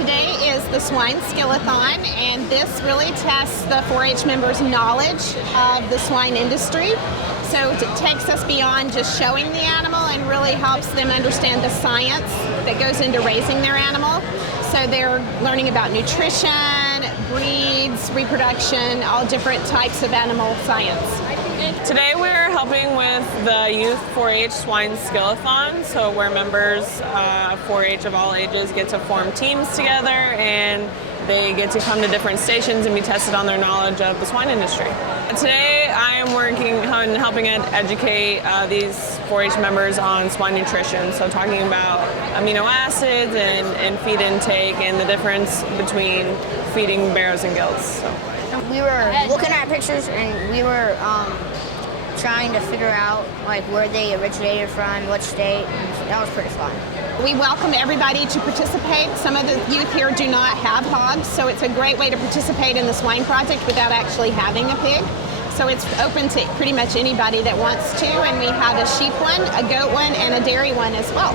today is the Swine Skillathon, and this really tests the 4-H members' knowledge of the swine industry. So it takes us beyond just showing the animal and really helps them understand the science that goes into raising their animal. So they're learning about nutrition, breeds, reproduction, all different types of animal science. Today we're helping with the Youth 4-H Swine Skillathon, so where members 4-H of all ages get to form teams together and they get to come to different stations and be tested on their knowledge of the swine industry. Today I am working on helping educate these 4-H members on swine nutrition, so talking about amino acids and feed intake and the difference between feeding barrows and gilts. So. We were looking at pictures and we were trying to figure out like where they originated from, what state, and that was pretty fun. We welcome everybody to participate. Some of the youth here do not have hogs, so it's a great way to participate in the swine project without actually having a pig. So it's open to pretty much anybody that wants to, and we have a sheep one, a goat one, and a dairy one as well.